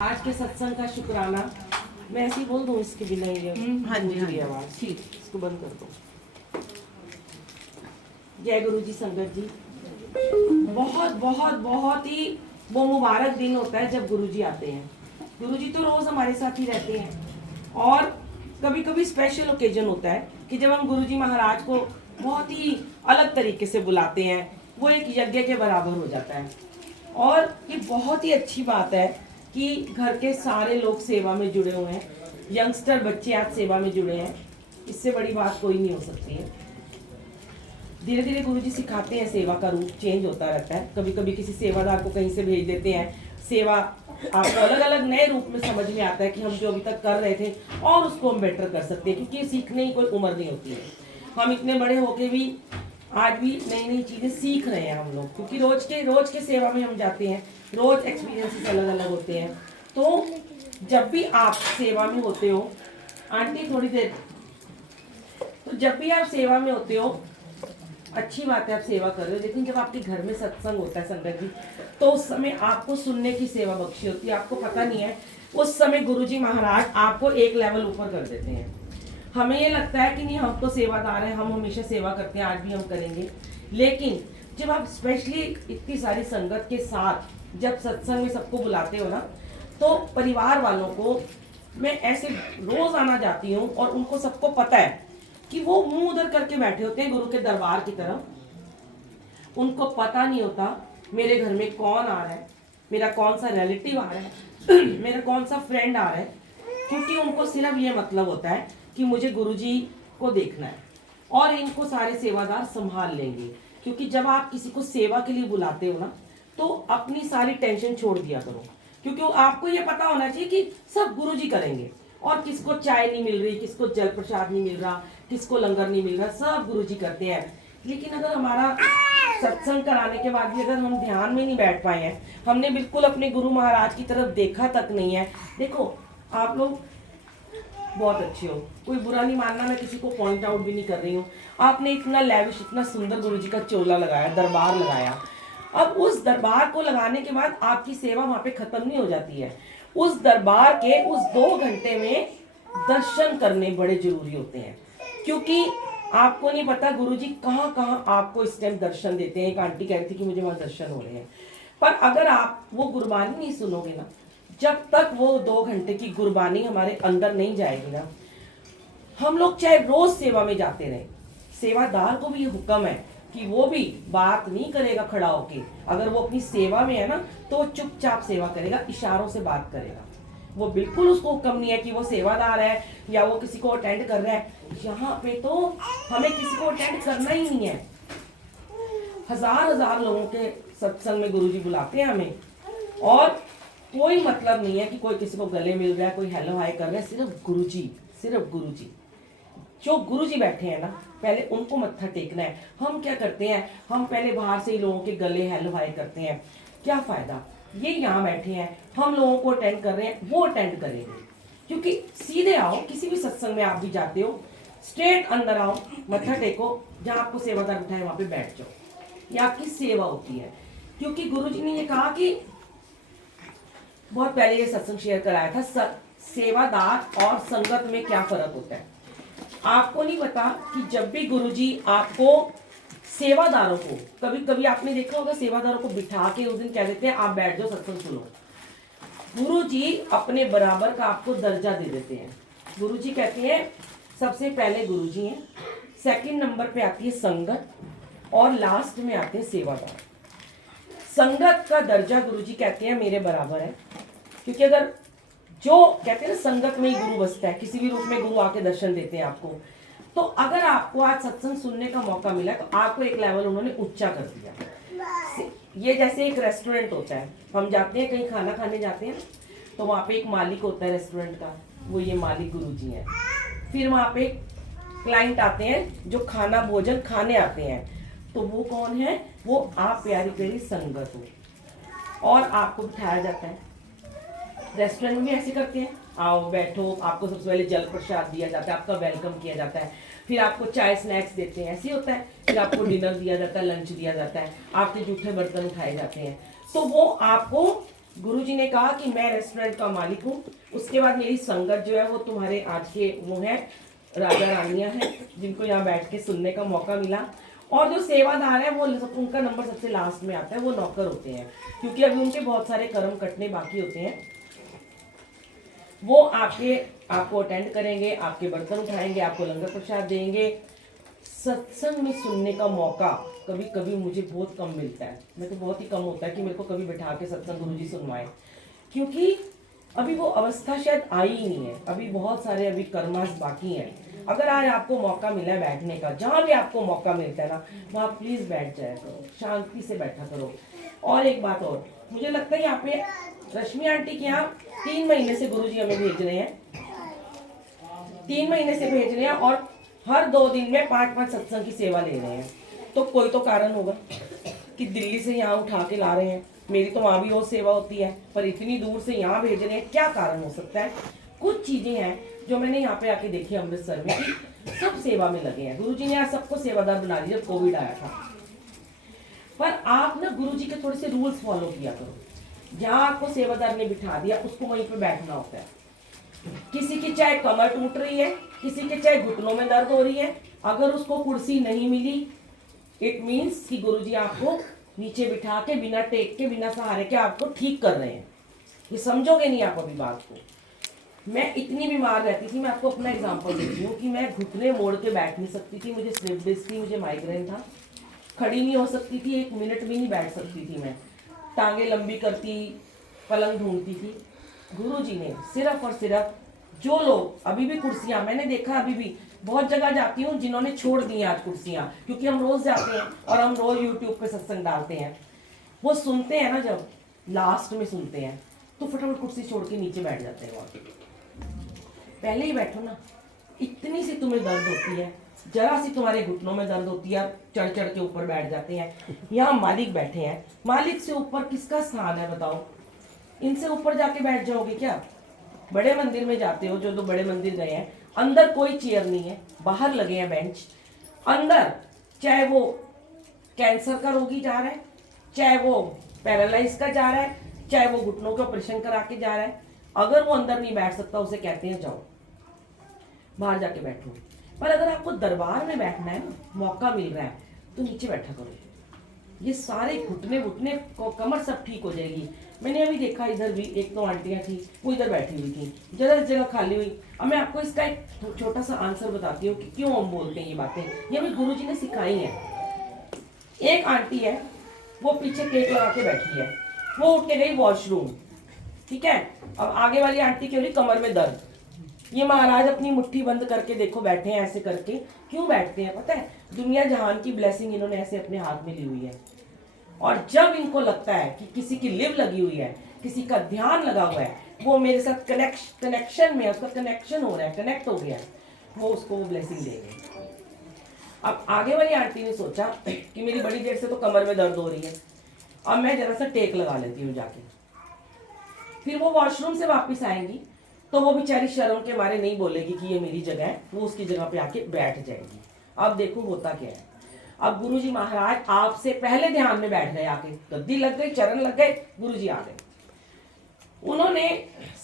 आज के सत्संग का शुक्राना मैं ऐसे ही बोल दूं इसके बिना ये हाँ जी, हाँ जी। आवाज ठीक इसको बंद कर दो। जय गुरु जी संगत जी, बहुत बहुत बहुत ही वो मुबारक दिन होता है जब गुरु जी आते हैं। गुरु जी तो रोज हमारे साथ ही रहते हैं और कभी कभी स्पेशल ओकेजन होता है कि जब हम गुरु जी महाराज को बहुत ही अलग तरीके से बुलाते हैं, वो एक यज्ञ के बराबर हो जाता है। और ये बहुत ही अच्छी बात है कि घर के सारे लोग सेवा में जुड़े हुए हैं, यंगस्टर बच्चे आज सेवा में जुड़े हैं। इससे बड़ी बात कोई नहीं हो सकती है। धीरे धीरे गुरुजी सिखाते हैं, सेवा का रूप चेंज होता रहता है। कभी कभी किसी सेवादार को कहीं से भेज देते हैं, सेवा आपको अलग अलग नए रूप में समझ में आता है कि हम जो अभी तक कर रहे थे और उसको हम बेटर कर सकते हैं, क्योंकि सीखने की कोई उम्र नहीं होती है। हम इतने बड़े होके भी आज भी नई नई चीज़ें सीख रहे हैं हम लोग, क्योंकि रोज के सेवा में हम जाते हैं, रोज एक्सपीरियंसेस अलग अलग होते हैं। तो जब भी आप सेवा में होते हो, आंटी थोड़ी देर, तो जब भी आप सेवा में होते हो अच्छी बात है, आप सेवा कर रहे हो, लेकिन जब आपके घर में सत्संग होता है संगत जी, तो उस समय आपको सुनने की सेवा बख्शी होती है। आपको पता नहीं है उस समय गुरुजी महाराज आपको एक लेवल ऊपर कर देते हैं। हमें ये लगता है कि नहीं हम तो सेवादार हैं, हम हमेशा सेवा करते हैं, आज भी हम करेंगे। लेकिन जब आप स्पेशली इतनी सारी संगत के साथ जब सत्संग में सबको बुलाते हो ना, तो परिवार वालों को मैं ऐसे रोज आना जाती हूँ और उनको सबको पता है कि वो मुंह उधर करके बैठे होते हैं गुरु के दरबार की तरफ। उनको पता नहीं होता मेरे घर में कौन आ रहा है, मेरा कौन सा रिलेटिव आ रहा है मेरा कौन सा फ्रेंड आ रहा है, क्योंकि उनको सिर्फ ये मतलब होता है कि मुझे गुरुजी को देखना है और इनको सारे सेवादार संभाल लेंगे। क्योंकि जब आप किसी को सेवा के लिए बुलाते हो ना, तो अपनी सारी टेंशन छोड़ दिया करो, क्योंकि आपको ये पता होना चाहिए कि सब गुरुजी करेंगे। और किसको चाय नहीं मिल रही, किसको जल प्रसाद नहीं मिल रहा, किसको लंगर नहीं मिल रहा, सब गुरुजी करते हैं। लेकिन अगर हमारा सत्संग कराने के बाद भी अगर हम ध्यान में नहीं बैठ पाए हैं, हमने बिल्कुल अपने गुरु महाराज की तरफ देखा तक नहीं है। देखो आप लोग बहुत अच्छे हो, कोई बुरा नहीं मानना, मैं किसी को पॉइंट आउट भी नहीं कर रही हूँ। आपने इतना लैविश, इतना सुंदर गुरुजी का चोला लगाया, दरबार लगाया। अब उस दरबार को लगाने के बाद आपकी सेवा वहां पे खत्म नहीं हो जाती है। उस दरबार के उस 2 घंटे में दर्शन करने बड़े जरूरी होते हैं, क्योंकि आपको नहीं पता गुरुजी कहाँ कहाँ आपको इस टाइम दर्शन देते हैं। एक आंटी कह रही थी कि मुझे वहां दर्शन हो रहे हैं, पर अगर आप वो गुरबानी नहीं सुनोगे ना, जब तक वो 2 घंटे की गुरबानी हमारे अंदर नहीं जाएगी ना, हम लोग चाहे रोज सेवा में जाते रहे, सेवादार को भी ये हुक्म है कि वो भी बात नहीं करेगा खड़ा होके। अगर वो अपनी सेवा में है ना, तो वो चुपचाप सेवा करेगा, इशारों से बात करेगा। वो बिल्कुल उसको हुक्म नहीं है कि वो सेवादार है या वो किसी को अटेंड कर रहा है। यहाँ पे तो हमें किसी को अटेंड करना ही नहीं है। हजार लोगों के सत्संग में गुरुजी बुलाते हैं हमें, और कोई मतलब नहीं है कि कोई किसी को गले मिल रहा है, कोई हेलो हाय कर रहा है। सिर्फ गुरुजी जो गुरुजी बैठे हैं ना, पहले उनको मत्था टेकना है। हम क्या करते हैं, हम पहले बाहर से ही लोगों के गले हेलो हाय करते हैं। क्या फायदा, ये यहाँ बैठे हैं, हम लोगों को अटेंड कर रहे हैं, वो अटेंड करेंगे। क्योंकि सीधे आओ, किसी भी सत्संग में आप भी जाते हो, स्ट्रेट अंदर आओ, मत्था टेको, जहाँ आपको सेवादार बिठाए वहां पे बैठ जाओ। ये आपकी सेवा होती है। क्योंकि गुरुजी ने ये कहा कि बहुत पहले ये सत्संग शेयर कराया था, सेवादार और संगत में क्या फर्क होता है। आपको नहीं पता कि जब भी गुरुजी आपको सेवादारों को, कभी कभी आपने देखा होगा सेवादारों को बिठा के उस दिन कह देते हैं आप बैठ जाओ सत्संग सुनो। गुरुजी अपने बराबर का आपको दर्जा दे देते हैं। गुरुजी कहते हैं सबसे पहले गुरुजी हैं, सेकंड नंबर पे आती है संगत, और लास्ट में आते हैं सेवादार। संगत का दर्जा गुरुजी कहते हैं मेरे बराबर है, क्योंकि अगर जो कहते हैं ना संगत में ही गुरु बसता है, किसी भी रूप में गुरु आके दर्शन देते हैं आपको। तो अगर आपको आज सत्संग सुनने का मौका मिला तो आपको एक लेवल उन्होंने ऊंचा कर दिया। ये जैसे एक रेस्टोरेंट होता है, हम जाते हैं कहीं खाना खाने जाते हैं, तो वहाँ पे एक मालिक होता है रेस्टोरेंट का, वो ये मालिक गुरुजी हैं। फिर वहाँ पे क्लाइंट आते हैं जो खाना भोजन खाने आते हैं, तो वो कौन है, वो आप प्यारी प्यारी संगत हो, और आपको बिठाया जाता है। रेस्टोरेंट में ऐसे करते हैं, आओ बैठो, आपको सबसे पहले जल प्रसाद दिया जाता है, आपका वेलकम किया जाता है, फिर आपको चाय स्नैक्स देते हैं, ऐसे होता है। फिर आपको डिनर दिया जाता है, लंच दिया जाता है, आपके जूठे बर्तन उठाए जाते हैं। तो वो आपको गुरुजी ने कहा कि मैं रेस्टोरेंट का मालिक हूँ। उसके बाद मेरी संगत जो है वो तुम्हारे आज के वो है राजा रानियां हैं जिनको यहाँ बैठ के सुनने का मौका मिला। और जो सेवादार है वो उनका नंबर सबसे लास्ट में आता है, वो नौकर होते हैं, क्योंकि अभी उनके बहुत सारे कर्म कटने बाकी होते हैं। वो आपको अटेंड करेंगे, आपके बर्तन उठाएंगे, आपको लंगर प्रसाद देंगे। सत्संग में सुनने का मौका कभी कभी मुझे बहुत कम मिलता है। मैं तो बहुत ही कम होता है कि मेरे को कभी बैठा के सत्संग गुरुजी सुनवाए, क्योंकि अभी वो अवस्था शायद आई ही नहीं है। अभी बहुत सारे अभी कर्मास बाकी हैं। अगर आज आपको मौका मिला है बैठने का, जहाँ भी आपको मौका मिलता है ना, वहाँ प्लीज बैठ जाया करो, शांति से बैठा करो। और एक बात और, मुझे लगता है यहाँ पे रश्मि आंटी के यहाँ 3 महीने से गुरुजी हमें भेज रहे हैं, 3 महीने से भेज रहे हैं, और हर 2 दिन में 5-5 सत्संग की सेवा ले रहे हैं। तो कोई तो कारण होगा कि दिल्ली से यहाँ उठा के ला रहे हैं। मेरी तो वहाँ भी वो सेवा होती है, पर इतनी दूर से यहाँ भेज रहे हैं, क्या कारण हो सकता है? कुछ चीजें हैं जो मैंने यहाँ पे आके देखी अमृतसर में, कि सब सेवा में लगे हैं। गुरुजी ने आज सबको सेवादार बना दिया जब कोविड आया था। पर आप ना गुरुजी के थोड़े से रूल्स फॉलो किया करो। जहाँ आपको सेवादार ने बिठा दिया उसको वहीं पे बैठना होता है। किसी की चाहे कमर टूट रही है, किसी के चाहे घुटनों में दर्द हो रही है, अगर उसको कुर्सी नहीं मिली, इट मीन्स कि गुरुजी आपको नीचे बिठा के बिना टेक के बिना सहारे के आपको ठीक कर रहे हैं। ये समझोगे नहीं आप अभी बात को। मैं इतनी बीमार रहती थी, मैं आपको अपना एग्जांपल देती हूँ कि मैं घुटने मोड़ के बैठ नहीं सकती थी, मुझे स्लिप डिस्क थी, मुझे माइग्रेन था, खड़ी नहीं हो सकती थी, 1 मिनट भी नहीं बैठ सकती थी मैं, टांगे लंबी करती, पलंग ढूंढती थी। गुरुजी ने सिर्फ और सिर्फ, जो लोग अभी भी कुर्सियां, मैंने देखा अभी भी बहुत जगह जाती हूँ जिन्होंने छोड़ दी आज कुर्सियां, क्योंकि हम रोज जाते हैं और हम रोज यूट्यूब पे सत्संग डालते हैं। वो सुनते हैं ना, जब लास्ट में सुनते हैं तो फटाफट कुर्सी छोड़ के नीचे बैठ जाते हैं। वहाँ पहले ही बैठो ना, इतनी सी तुम्हें दर्द होती है, जरा सी तुम्हारे घुटनों में दर्द होती है, चढ़ चढ़ के ऊपर बैठ जाते हैं। यहाँ मालिक बैठे हैं, मालिक से ऊपर किसका स्थान है बताओ? इनसे ऊपर जाके बैठ जाओगे क्या? बड़े मंदिर में जाते हो, जो तो बड़े मंदिर गए हैं, अंदर कोई चेयर नहीं है, बाहर लगे हैं बेंच। अंदर चाहे वो कैंसर का रोगी जा रहा है, चाहे वो पैरालाइज का जा रहा है, चाहे वो घुटनों के ऑपरेशन करा के जा रहा है, अगर वो अंदर नहीं बैठ सकता उसे कहते हैं जाओ बाहर जाके बैठो। पर अगर आपको दरबार में बैठना है ना, मौका मिल रहा है, तो नीचे बैठा करो। ये सारे घुटने घुटने कमर सब ठीक हो जाएगी। मैंने अभी देखा इधर भी 1-2 आंटियां थी, वो इधर बैठी हुई थी, जगह खाली हुई। अब मैं आपको इसका एक छोटा सा आंसर बताती हूँ कि क्यों हम बोलते हैं ये बातें। ये हमें गुरुजी ने सिखाई हैं। एक आंटी है, वो पीछे केक लगा के बैठी है, वो उठ के गई वॉशरूम, ठीक है। अब आगे वाली आंटी की हो रही कमर में दर्द। ये महाराज अपनी मुट्ठी बंद करके देखो बैठे हैं ऐसे करके। क्यों बैठते हैं पता है? दुनिया जहान की ब्लेसिंग इन्होंने ऐसे अपने हाथ में ली हुई है। और जब इनको लगता है कि किसी की लिव लगी हुई है, किसी का ध्यान लगा हुआ है, वो मेरे साथ कनेक्शन में, उसका कनेक्शन हो रहा है, कनेक्ट हो गया है, वो उसको वो ब्लेसिंग देंगे। अब आगे वाली आंटी ने सोचा कि मेरी बड़ी देर से तो कमर में दर्द हो रही है, अब मैं जरा सा टेक लगा लेती हूँ जाके। फिर वो वॉशरूम से वापस आएंगी तो वो बेचारी शर्म के मारे नहीं बोलेगी कि ये मेरी जगह है, वो उसकी जगह पे आके बैठ जाएगी। अब देखो होता क्या है। अब गुरुजी महाराज आपसे पहले ध्यान में बैठ गए, आके गद्दी लग गई, चरण लग गए, गुरुजी आ गए। उन्होंने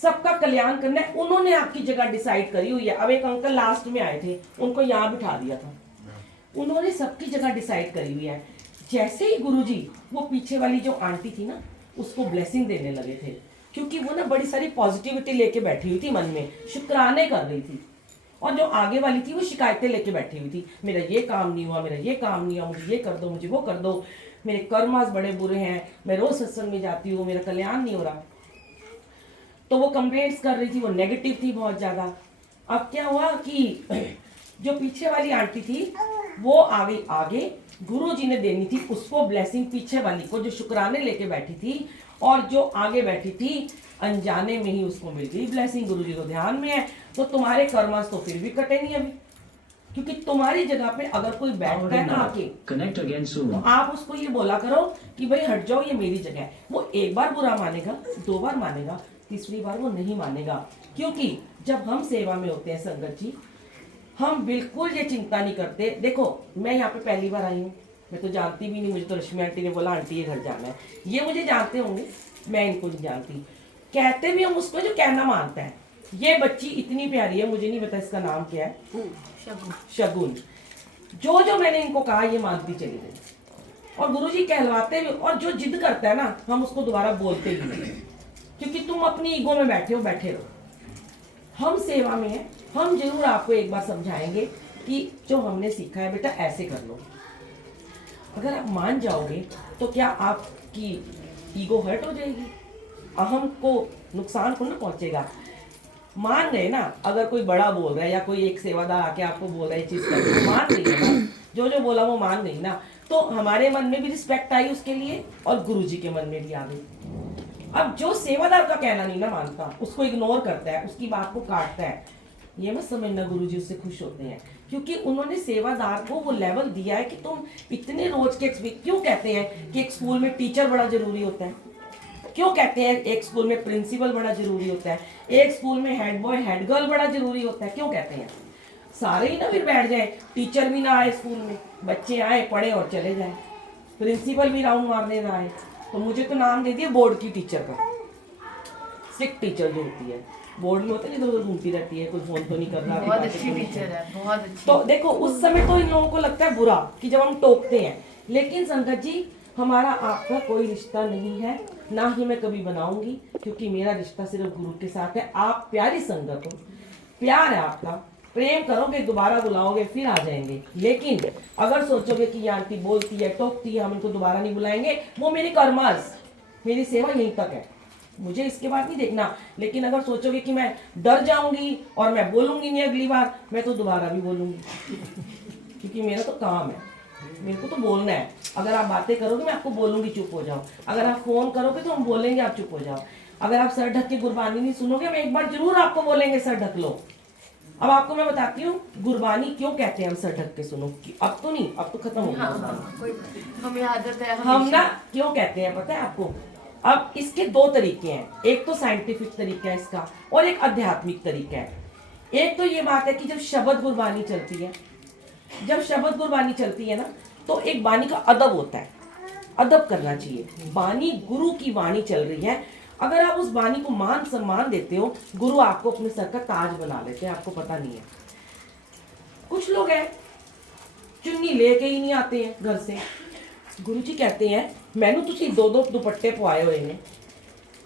सबका कल्याण करना है, उन्होंने आपकी जगह डिसाइड करी हुई है। अब एक अंकल लास्ट में आए थे, उनको यहाँ बिठा दिया था, उन्होंने सबकी जगह डिसाइड करी हुई है। जैसे ही गुरुजी वो पीछे वाली जो आंटी थी ना, उसको ब्लेसिंग देने लगे थे, क्योंकि वो ना बड़ी सारी पॉजिटिविटी लेके बैठी हुई थी, मन में शुक्राने कर रही थी। और जो आगे वाली थी वो शिकायतें लेके बैठी हुई थी, मेरा ये काम नहीं हुआ, मेरा ये काम नहीं हुआ, मुझे ये कर दो, मुझे वो कर दो, मेरे कर्मास बड़े बुरे हैं, मैं रोज सत्संग में जाती हूँ, मेरा कल्याण नहीं हो रहा। तो वो कंप्लेंट्स कर रही थी, वो नेगेटिव थी बहुत ज्यादा। अब क्या हुआ कि जो पीछे वाली आंटी थी वो आ गई आगे, गुरु जी ने देनी थी उसको ब्लेसिंग, पीछे वाली को जो शुक्राने लेके बैठी थी, और जो आगे बैठी थी अनजाने में ही उसको मिल गई ब्लेसिंग। गुरु जी तो ध्यान में है, तो तुम्हारे कर्मास तो फिर भी कटे नहीं अभी, क्योंकि तुम्हारी जगह पे अगर कोई बैठता है ना आके, कनेक्ट अगेन सून, तो आप उसको ये बोला करो कि भाई हट जाओ, ये मेरी जगह है। वो एक बार बुरा मानेगा, 2 बार मानेगा, तीसरी बार वो नहीं मानेगा। क्योंकि जब हम सेवा में होते हैं संगत जी, हम बिल्कुल ये चिंता नहीं करते। देखो मैं यहाँ पे पहली बार आई हूँ, मैं तो जानती भी नहीं, मुझे तो रश्मि आंटी ने बोला आंटी ये घर जाना है, ये मुझे जानते होंगे, मैं इनको नहीं जानती। कहते भी हम उसको जो कहना मानता है। ये बच्ची इतनी प्यारी है, मुझे नहीं पता इसका नाम क्या है, शगुन। जो जो मैंने इनको कहा ये मानती चली गई। और गुरुजी कहलवाते भी, और जो जिद करता है ना हम उसको दोबारा बोलते भी नहीं, क्योंकि तुम अपनी ईगो में बैठे हो, बैठे रहो। हम सेवा में हैं, हम जरूर आपको एक बार समझाएंगे कि जो हमने सीखा है बेटा ऐसे कर लो। अगर आप मान जाओगे तो क्या आपकी ईगो हर्ट हो जाएगी, अहम को नुकसान को ना पहुंचेगा। मान गए ना, अगर कोई बड़ा बोल रहा है या कोई एक सेवादार आके आपको बोल रहा है चीज कर, तो मान गई है ना, जो जो बोला वो मान गई ना, तो हमारे मन में भी रिस्पेक्ट आई उसके लिए और गुरुजी के मन में भी आ गई। अब जो सेवादार का कहना नहीं ना मानता, उसको इग्नोर करता है, उसकी बात को काटता है, ये मत समझना गुरुजी उससे खुश होते हैं, क्योंकि उन्होंने सेवादार को वो लेवल दिया है कि तुम इतने रोज के क्यों कहते हैं कि एक स्कूल में टीचर बड़ा जरूरी होता है, क्यों कहते हैं एक स्कूल में प्रिंसिपल बड़ा जरूरी होता है, एक स्कूल में हेड बॉय हेड गर्ल बड़ा जरूरी होता है, क्यों कहते हैं? सारे ही ना फिर बैठ जाए, टीचर भी ना आए स्कूल में, बच्चे आए पढ़े और चले जाए, प्रिंसिपल भी राउंड मारने ना आए। तो मुझे तो नाम दे दिया बोर्ड की टीचर का, स्ट्रिक्ट टीचर जो होती है, बोर्ड में होते नहीं तो घूमती रहती है, कोई फोन तो नहीं कर रहा। बहुत अच्छी टीचर है, बहुत अच्छी। तो देखो उस समय तो इन लोगों को लगता है बुरा कि जब हम टोकते हैं, लेकिन संगत जी हमारा आपका कोई रिश्ता नहीं है, ना ही मैं कभी बनाऊंगी, क्योंकि मेरा रिश्ता सिर्फ गुरु के साथ है। आप प्यारी संगत हो, प्यार है आपका, प्रेम करोगे दोबारा बुलाओगे फिर आ जाएंगे। लेकिन अगर सोचोगे कि ये आंटी बोलती है टोकती है हम इनको दोबारा नहीं बुलाएंगे, वो मेरी कर्मस, मेरी सेवा यहीं तक है, मुझे इसके बाद नहीं देखना। लेकिन अगर सोचोगे कि मैं डर जाऊंगी और मैं बोलूंगी नहीं अगली बार, मैं तो दोबारा भी बोलूंगी, क्योंकि मेरा तो काम है, मेरे को तो बोलना है। अगर आप बातें करोगे मैं आपको बोलूंगी चुप हो जाओ, अगर आप फोन करोगे तो हम बोलेंगे आप चुप हो जाओ, अगर आप सर ढक के गुरबानी नहीं सुनोगे मैं एक बार जरूर आपको बोलेंगे सर ढक लो। अब आपको मैं बताती हूँ गुरबानी क्यों कहते हैं हम सर ढक के सुनो, अब तो नहीं, अब तो खत्म हो गया, हमें आदत है हम ना क्यों कहते हैं पता है आपको? अब इसके दो तरीके हैं, एक तो साइंटिफिक तरीका है इसका और एक आध्यात्मिक तरीका है। एक तो ये बात है कि जब शब्द गुरबानी चलती है, जब शब्द गुरबानी चलती है ना, तो एक बानी का अदब होता है, अदब करना चाहिए। बानी गुरु की वाणी चल रही है, अगर आप उस बानी को मान सम्मान देते हो, गुरु आपको अपने सर का ताज बना लेते हैं, आपको पता नहीं है। कुछ लोग हैं चुन्नी लेके ही नहीं आते हैं घर से, गुरु जी कहते हैं मैंने तुझे दो दो दुपट्टे पवाए हुए हैं,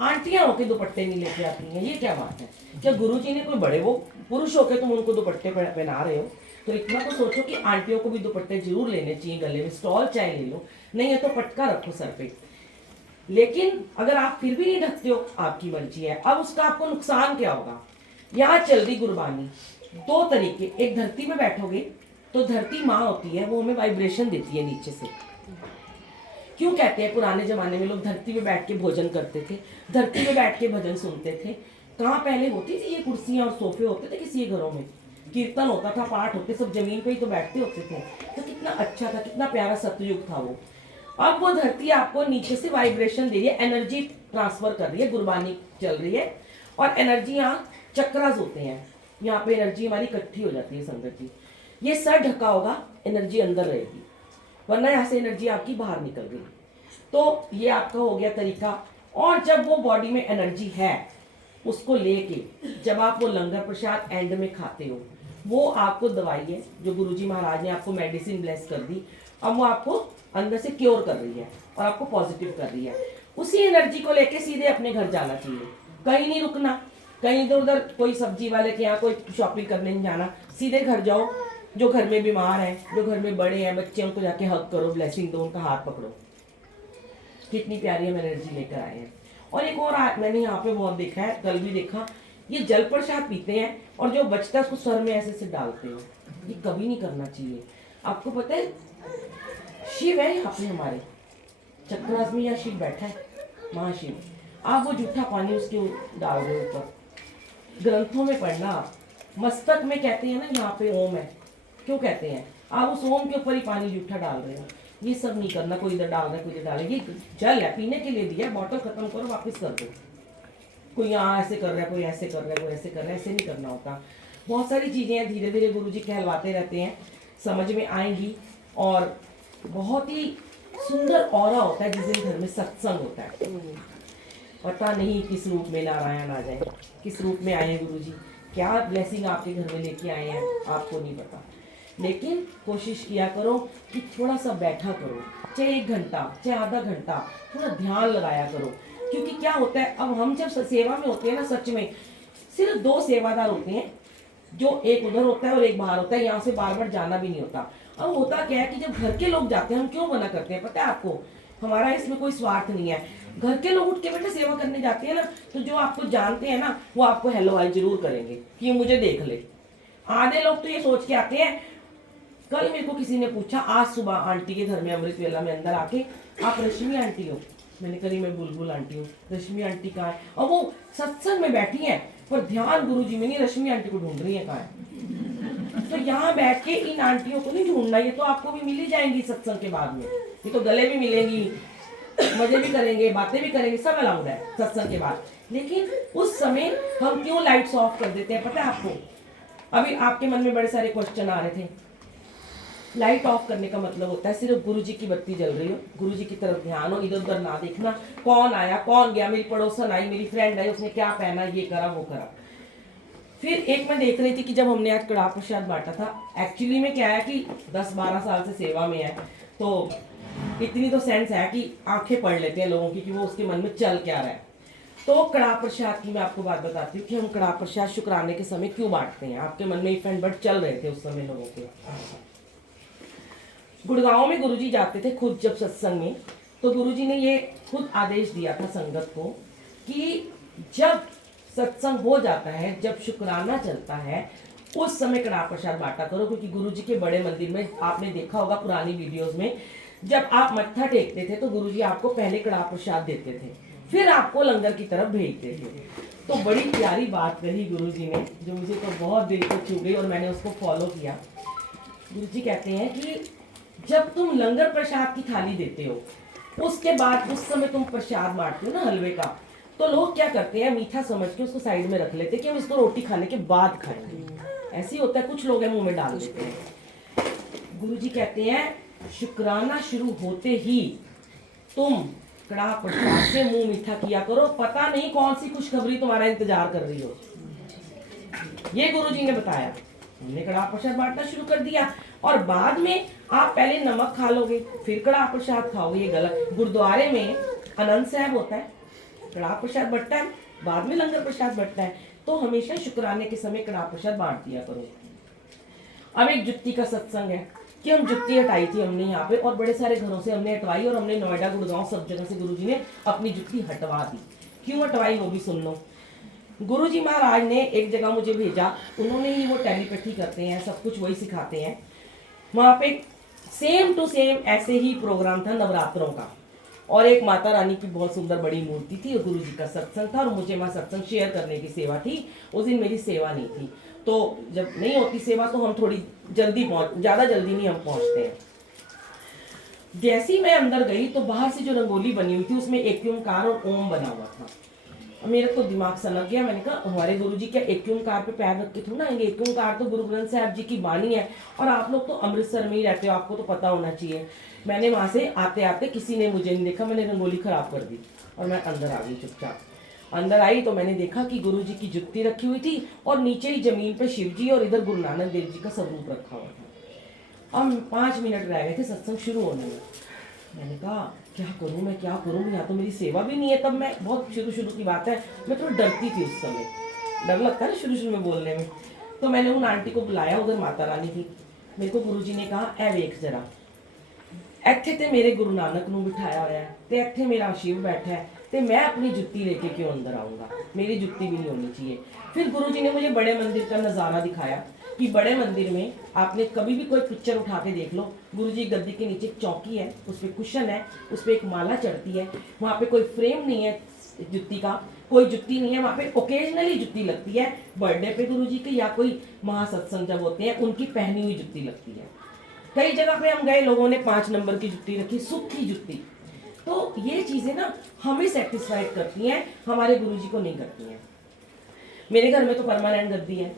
आंटियां होके दुपट्टे नहीं लेके आती हैं, ये क्या बात है? क्या गुरु जी ने कोई बड़े वो पुरुष होके तुम उनको दुपट्टे पहना रहे हो? तो इतना तो सोचो कि आंटियों को भी दुपट्टे जरूर लेने चाहिए, गले में स्टॉल चाहे ले लो, नहीं है तो पटका रखो सर पे। लेकिन अगर आप फिर भी नहीं ढकते हो, आपकी मर्जी है। अब उसका आपको नुकसान क्या होगा? यहाँ चल रही गुरबानी दो तरीके, एक धरती में बैठोगे तो धरती माँ होती है, वो हमें वाइब्रेशन देती है नीचे से। क्यों कहते हैं पुराने जमाने में लोग धरती पे बैठ के भोजन करते थे, धरती पे बैठ के भजन सुनते थे? कहाँ पहले होती थी ये कुर्सियां और सोफे होते थे किसी घरों में, कीर्तन होता था, पाठ होते, सब जमीन पे ही तो बैठते होते थे। तो कितना अच्छा था, कितना प्यारा सतयुग था वो। अब वो धरती आपको नीचे से वाइब्रेशन दे रही है, एनर्जी ट्रांसफर कर रही है, गुरबानी चल रही है और एनर्जी यहाँ चक्रास होते हैं, यहाँ पे एनर्जी हमारी इकट्ठी हो जाती है संगत जी। ये सर ढका होगा, एनर्जी अंदर रहेगी, वरना यहाँ से एनर्जी आपकी बाहर निकल गई। तो ये आपका हो गया तरीका। और जब वो बॉडी में एनर्जी है, उसको लेके जब आप वो लंगर प्रसाद एंड में खाते हो, वो आपको दवाई है जो गुरुजी महाराज ने आपको मेडिसिन ब्लेस कर दी, अब वो आपको अंदर से क्योर कर रही है और आपको पॉजिटिव कर रही है। उसी एनर्जी को लेके सीधे अपने घर जाना चाहिए, कहीं नहीं रुकना, कहीं इधर उधर कोई सब्जी वाले के यहाँ कोई शॉपिंग करने नहीं जाना, सीधे घर जाओ। जो घर में बीमार हैं, जो घर में बड़े हैं, बच्चे, उनको जाके हक करो, ब्लेसिंग दो, उनका हाथ पकड़ो। कितनी प्यारी हम एनर्जी लेकर आए हैं। और एक और मैंने यहाँ पे बहुत देखा है, कल भी देखा, ये जल प्रसाद पीते हैं और जो बचता है उसको सर में ऐसे से डालते हो, ये कभी नहीं करना चाहिए। आपको पता है शिव है यहाँ पे हमारे चक्रास में, या शिव बैठा है महाशिव, आप वो जूठा पानी उसके डाल रहे हो ऊपर। ग्रंथों में पढ़ना, मस्तक में कहते हैं ना यहाँ पे ओम है, क्यों कहते हैं? आप उस ओम के ऊपर ही पानी जूठा डाल रहे हो। ये सब नहीं करना, कोई इधर डाल रहा है कोई इधर डाल रहा है, ये जल है पीने के लिए दिया, बॉटल खत्म करो वापस कर दो। कोई यहाँ ऐसे कर रहा है, कोई ऐसे कर रहा है, कोई ऐसे कर रहा है, ऐसे नहीं करना होता। बहुत सारी चीज़ें हैं, धीरे धीरे गुरुजी कहलवाते रहते हैं, समझ में आएंगी। और बहुत ही सुंदर ऑरा होता है जिस दिन घर में सत्संग होता है। पता नहीं किस रूप में नारायण आ जाए, किस रूप में आए हैं गुरुजी, क्या ब्लेसिंग आपके घर में लेके आए हैं आपको नहीं पता। लेकिन कोशिश किया करो कि थोड़ा सा बैठा करो, चाहे 1 घंटा चाहे आधा घंटा, थोड़ा ध्यान लगाया करो। क्योंकि क्या होता है, अब हम जब सेवा में होते हैं ना, सच में सिर्फ 2 सेवादार होते हैं, जो एक उधर होता है और एक बाहर होता है, यहाँ से बार बार जाना भी नहीं होता। अब होता क्या है कि जब घर के लोग जाते हैं, हम क्यों मना करते हैं पता है आपको, हमारा इसमें कोई स्वार्थ नहीं है। घर के लोग उठ के बेटा सेवा करने जाते हैं ना, तो जो आपको जानते हैं ना वो आपको हेलो हाय जरूर करेंगे कि मुझे देख ले। आधे लोग तो ये सोच के आते हैं, कल मेरे को किसी ने पूछा आज सुबह आंटी के घर में अमृत वेला में अंदर आके, आप रश्मि आंटी हो? मैंने कही मैं बुलबुल आंटी हूँ। रश्मि आंटी कहाँ है? और वो सत्संग में बैठी है पर ध्यान गुरुजी में नहीं, रश्मि आंटी को ढूंढ रही है कहाँ है। तो यहाँ बैठ के इन आंटियों को नहीं ढूंढना, ये तो आपको भी मिल ही जाएंगी सत्संग के बाद में, ये तो गले भी मिलेंगी, मजे भी करेंगे, बातें भी करेंगे, सब अलाउड है सत्संग के बाद। लेकिन उस समय हम क्यों लाइट्स ऑफ कर देते हैं पता है आपको? अभी आपके मन में बड़े सारे क्वेश्चन आ रहे थे। लाइट ऑफ करने का मतलब होता है सिर्फ गुरुजी की बत्ती जल रही हो, गुरुजी की तरफ ध्यान हो, इधर उधर ना देखना, कौन आया कौन गया, मेरी पड़ोसन आई, मेरी फ्रेंड आई, उसने क्या पहना, ये करा वो करा। फिर एक मैं देख रही थी कि जब हमने आज कड़ाह प्रसाद बांटा था, एक्चुअली में क्या है कि 10-12 साल से सेवा में है, तो इतनी तो सेंस है कि आंखें पढ़ लेते हैं लोगों की कि वो उसके मन में चल क्या रहा है। तो कड़ाह प्रसाद की मैं आपको बात बताती हूँ कि हम कड़ाह प्रसाद शुक्राने के समय क्यों बांटते हैं। आपके मन में इफ एंड बट चल रहे थे उस समय लोगों के। गुड़गांव में गुरुजी जाते थे खुद जब सत्संग में, तो गुरुजी ने ये खुद आदेश दिया था संगत को कि जब सत्संग हो जाता है, जब शुक्राना चलता है, उस समय कड़ाह प्रसाद बांटा करो। क्योंकि गुरुजी के बड़े मंदिर में आपने देखा होगा पुरानी वीडियोस में, जब आप मत्था टेकते थे तो गुरुजी आपको पहले कड़ाह प्रसाद देते थे, फिर आपको लंगर की तरफ भेजते थे। तो बड़ी प्यारी बात कही गुरुजी ने, जो मुझे तो बहुत दिल को छू गई और मैंने उसको फॉलो किया। गुरुजी कहते हैं कि जब तुम लंगर प्रसाद की थाली देते हो, उसके बाद उस समय तुम प्रसाद बांटते हो ना हलवे का, तो लोग क्या करते हैं, मीठा समझ के उसको साइड में रख लेते हैं कि हम इसको रोटी खाने के बाद खाएंगे। ऐसे ही होता है, कुछ लोग हैं मुंह में डाल देते हैं। गुरुजी कहते हैं शुक्राना शुरू होते ही तुम कड़ाह प्रसाद से मुंह मीठा किया करो, पता नहीं कौन सी खुशखबरी तुम्हारा इंतजार कर रही हो। ये गुरुजी ने बताया। हमने कड़ाह प्रसाद बांटना शुरू कर दिया और बाद में आप पहले नमक खा लोगे फिर कड़ाह प्रसाद खाओगे, ये गलत। गुरुद्वारे में आनंद साहब होता है, कड़ाह प्रसाद बंटता है, बाद में लंगर प्रसाद बंटता है। तो हमेशा शुक्राने के समय कड़ाह प्रसाद बांट दिया करो। अब एक जुत्ती का सत्संग है कि हम जुत्ती हटाई थी हमने यहाँ पे, और बड़े सारे घरों से हमने हटवाई, और हमने नोएडा गुड़गांव सब जगह से गुरुजी ने अपनी जुत्ती हटवा दी। क्यों हटवाई वो भी सुन लो। गुरुजी महाराज ने एक जगह मुझे भेजा, उन्होंने ही वो टेलीपैथी करते हैं, सब कुछ वही सिखाते हैं। वहाँ पे सेम टू सेम ऐसे ही प्रोग्राम था नवरात्रों का, और एक माता रानी की बहुत सुंदर बड़ी मूर्ति थी, और गुरुजी का सत्संग था, और मुझे वहाँ सत्संग शेयर करने की सेवा थी। उस दिन मेरी सेवा नहीं थी, तो जब नहीं होती सेवा तो हम थोड़ी जल्दी ज़्यादा जल्दी नहीं हम पहुँचते हैं। जैसे ही मैं अंदर गई तो बाहर से जो रंगोली बनी हुई थी उसमें एक ओंकार और ओम बना हुआ था। मेरा तो दिमाग सनक गया। मैंने कहा हमारे गुरुजी क्या एक ओंकार पे पैर रख के थोड़ा ना आएंगे, एक ओंकार तो गुरु ग्रंथ साहब जी की वाणी है, और आप लोग तो अमृतसर में ही रहते हो, आपको तो पता होना चाहिए। मैंने वहाँ से आते आते किसी ने मुझे नहीं देखा, मैंने रंगोली खराब कर दी और मैं अंदर आ गई चुपचाप। अंदर आई तो मैंने देखा कि गुरुजी की जुत्ती रखी हुई थी, और नीचे ही जमीन पे शिव जी और इधर गुरु नानक देव जी का स्वरूप रखा हुआ था। अब 5 मिनट रह गए थे सत्संग शुरू होने में। मैंने कहा क्या करूं मैं, क्या करूं, यहाँ तो मेरी सेवा भी नहीं है। तब मैं बहुत शुरू की बात है, मैं थोड़ी डरती थी उस समय, डर लगता है ना शुरू में बोलने में। तो मैंने उन आंटी को बुलाया, उधर माता रानी थी। मेरे को गुरुजी ने कहा ए वेख जरा, ਇੱਥੇ ਤੇ ਮੇਰੇ गुरु नानक ਨੂੰ बिठाया होया है, ते ਇੱਥੇ मेरा शिव बैठा है, ते मैं अपनी जुत्ती लेके क्यों अंदर आऊँगा, मेरी जुत्ती भी नहीं होनी चाहिए। फिर गुरुजी ने मुझे बड़े मंदिर का नज़ारा दिखाया कि बड़े मंदिर में आपने कभी भी कोई पिक्चर उठा के देख लो, गुरुजी गद्दी के नीचे एक चौकी है, उस पर कुशन है, उस पर एक माला चढ़ती है, वहाँ पे कोई फ्रेम नहीं है जुत्ती का, कोई जुत्ती नहीं है वहाँ पे। ओकेजनली जुत्ती लगती है बर्थडे पे गुरुजी के, या कोई महासत्संग जब होते हैं उनकी पहनी हुई जुत्ती लगती है। कई जगह पे हम गए, लोगों ने 5 नंबर की जुत्ती रखी, सूखी जुत्ती। तो ये चीज़ें ना हमें सेटिस्फाइड करती हैं, हमारे गुरुजी को नहीं करती हैं। मेरे घर में तो परमानेंट गद्दी है,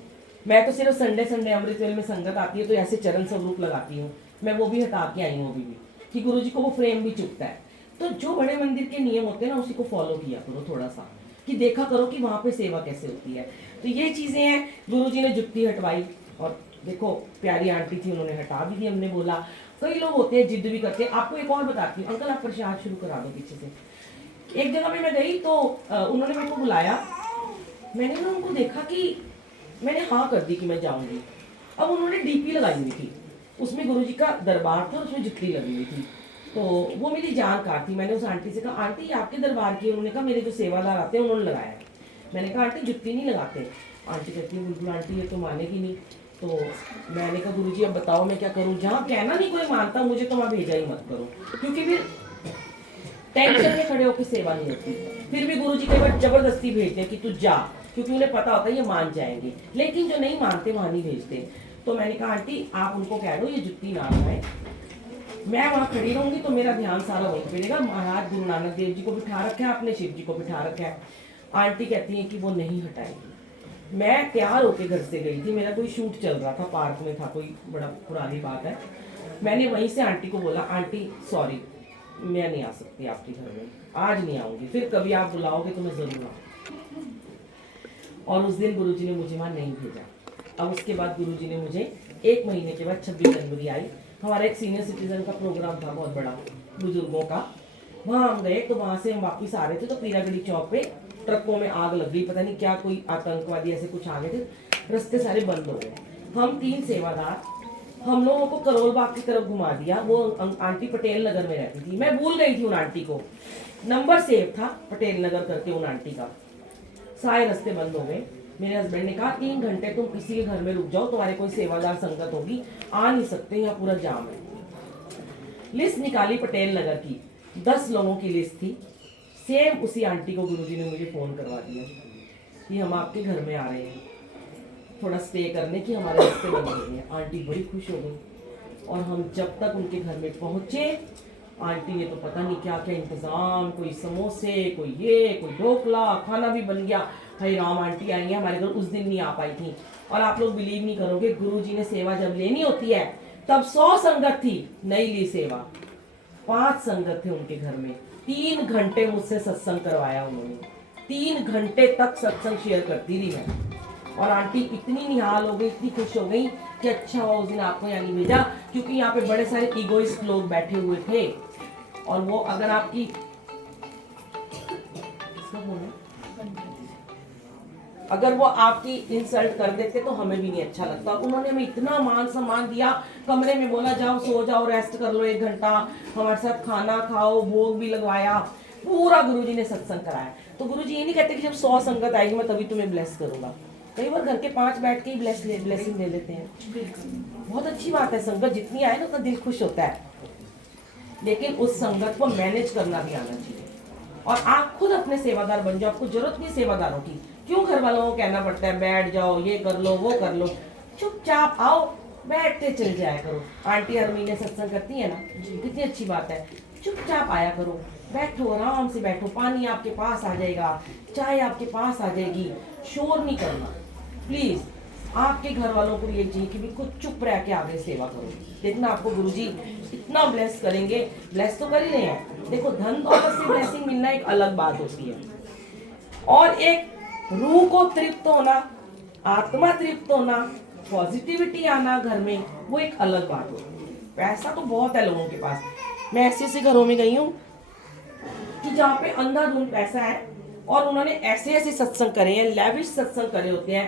मैं तो सिर्फ संडे अमृतवेल में संगत आती है तो ऐसे चरण स्वरूप लगाती हूँ, मैं वो भी हटा के आई हूँ अभी भी, कि गुरुजी को वो फ्रेम भी चुभता है। तो जो बड़े मंदिर के नियम होते हैं ना, उसी को फॉलो किया करो थोड़ा सा, कि देखा करो कि वहाँ पे सेवा कैसे होती है। तो ये चीज़ें हैं। गुरुजी ने जुत्ती हटवाई और देखो प्यारी आंटी थी, उन्होंने हटा भी दी। हमने बोला कई लोग होते हैं जिद भी करते हैं। आपको एक और बताती हूँ, अंकल आप प्रसाद शुरू करा दो पीछे से। एक जगह पे मैं गई तो उन्होंने मेरे को बुलाया, मैंने ना उनको देखा कि मैंने हाँ कर दी कि मैं जाऊंगी। अब उन्होंने डीपी लगाई हुई थी, उसमें गुरुजी का दरबार था, उसमें जुत्ती लगी हुई थी। तो वो मेरी जानकार थी। मैंने उस आंटी से कहा आंटी ये आपके दरबार की? उन्होंने कहा मेरे जो सेवादार आते हैं उन्होंने लगाया है। मैंने कहा आंटी जुत्ती नहीं लगाते। आंटी कहती है बिल्कुल आंटी ये तो मानेगी नहीं। तो मैंने कहा गुरुजी अब बताओ मैं क्या करूँ? जहाँ कहना नहीं कोई मानता मुझे तो वहाँ भेजा ही मत करो, क्योंकि फिर टेंशन में खड़े होकर सेवा नहीं होती। फिर भी गुरुजी कई बार जबरदस्ती भेजते हैं कि तू जा, क्योंकि उन्हें पता होता है ये मान जाएंगे, लेकिन जो नहीं मानते वहाँ नहीं भेजते। तो मैंने कहा आंटी आप उनको कह दो ये जुत्ती ना लगाए, मैं वहाँ खड़ी रहूंगी तो मेरा ध्यान सारा वहीं पे रहेगा। महाराज गुरु नानक देव जी को बिठा रखा है, अपने शिव जी को बिठा रखा है। आंटी कहती है कि वो नहीं हटाएगी। मैं तैयार होके घर से गई थी, मेरा कोई शूट चल रहा था, पार्क में था, कोई बड़ा पुरानी बात है। मैंने वहीं से आंटी को बोला आंटी सॉरी मैं नहीं आ सकती आपके घर में, आज नहीं आऊंगी, फिर कभी आप बुलाओगे तो मैं जरूर आऊंगी। और उस दिन गुरुजी ने मुझे वहाँ नहीं भेजा। अब उसके बाद गुरुजी ने मुझे 1 महीने के बाद 26 जनवरी आई, हमारा एक सीनियर सिटीजन का प्रोग्राम था बहुत बड़ा बुजुर्गों का, वहाँ हम गए। तो वहाँ से हम वापस आ रहे थे तो पीरागढ़ी चौक पे ट्रकों में आग लग गई, पता नहीं क्या कोई आतंकवादी ऐसे कुछ आ गए थे, रास्ते सारे बंद हो गए। हम 3 सेवादार, हम लोगों को करोल बाग की तरफ घुमा दिया। वो आंटी पटेल नगर में रहती थी, मैं भूल गई थी उन आंटी को, नंबर सेव था पटेल नगर करके उन आंटी का। सारे रास्ते बंद हो गए। मेरे हस्बैंड ने कहा 3 घंटे तुम किसी के घर में रुक जाओ, तुम्हारे कोई सेवादार संगत होगी, आ नहीं सकते, यहाँ पूरा जाम है। लिस्ट निकाली पटेल नगर की, 10 लोगों की लिस्ट थी। सेम उसी आंटी को गुरुजी ने मुझे फोन करवा दिया कि हम आपके घर में आ रहे हैं थोड़ा स्टे करने की, हमारे रास्ते बन गए हैं। आंटी बड़ी खुश हो गई। और हम जब तक उनके घर में पहुंचे, आंटी ने तो पता नहीं क्या क्या इंतजाम, कोई समोसे, कोई ये, कोई ढोकला, खाना भी बन गया। भाई राम आंटी आई है हमारे घर, उस दिन नहीं आ पाई थी। और आप लोग बिलीव नहीं करोगे, गुरुजी ने सेवा जब लेनी होती है तब 100 संगत थी, नहीं ली सेवा। 5 संगत थे उनके घर में। 3 घंटे मुझसे सत्संग करवाया उन्होंने, 3 घंटे तक सत्संग शेयर करती रही मैं। और आंटी इतनी निहाल हो गई, इतनी खुश हो गई कि अच्छा हुआ उस दिन आपको यहाँ नहीं भेजा, क्योंकि यहाँ पे बड़े सारे ईगोइस्ट लोग बैठे हुए थे। और वो अगर आपकी अगर वो आपकी इंसल्ट कर देते तो हमें भी नहीं अच्छा लगता। उन्होंने हमें इतना मान सम्मान दिया, कमरे में बोला जाओ सो जाओ, रेस्ट कर लो 1 घंटा, हमारे साथ खाना खाओ, भोग भी लगवाया, पूरा गुरुजी ने सत्संग कराया। तो गुरुजी ये नहीं कहते कि जब 100 संगत आएगी मैं तभी तुम्हें ब्लेस करूंगा। कई बार घर के 5 बैठ के ही ब्लेसिंग ले लेते हैं। बहुत अच्छी बात है, संगत जितनी आए ना उतना दिल खुश होता है, लेकिन उस संगत को मैनेज करना भी आना चाहिए। और आप खुद अपने सेवादार बन जाओ, आपको जरूरत नहीं सेवादारों की। क्यों घर वालों को कहना पड़ता है बैठ जाओ, ये कर लो, वो कर लो? चुपचाप आओ, बैठते चल जाया करो। आंटी हर महीने सत्संग करती है ना, कितनी अच्छी बात है। चुपचाप आया करो, बैठो, आराम से बैठो, पानी आपके पास आ जाएगा, चाय आपके पास आ जाएगी। शोर नहीं करना प्लीज। आपके घर वालों को ये चाहिए कि बिल्कुल चुप रह के आगे सेवा करो। देखना आपको गुरुजी इतना ब्लेस करेंगे, ब्लेस तो कर ही रहे हैं। देखो धन दौलत से ब्लेसिंग मिलना एक अलग बात होती है, और एक रूह को तृप्त होना, आत्मा तृप्त होना, पॉजिटिविटी आना घर में, वो एक अलग बात होती है। पैसा तो बहुत है लोगों के पास। मैं ऐसे ऐसे घरों में गई हूँ कि जहाँ पे अंधाधुंध पैसा है और उन्होंने ऐसे ऐसे सत्संग करे हैं, लैविश सत्संग करे होते हैं,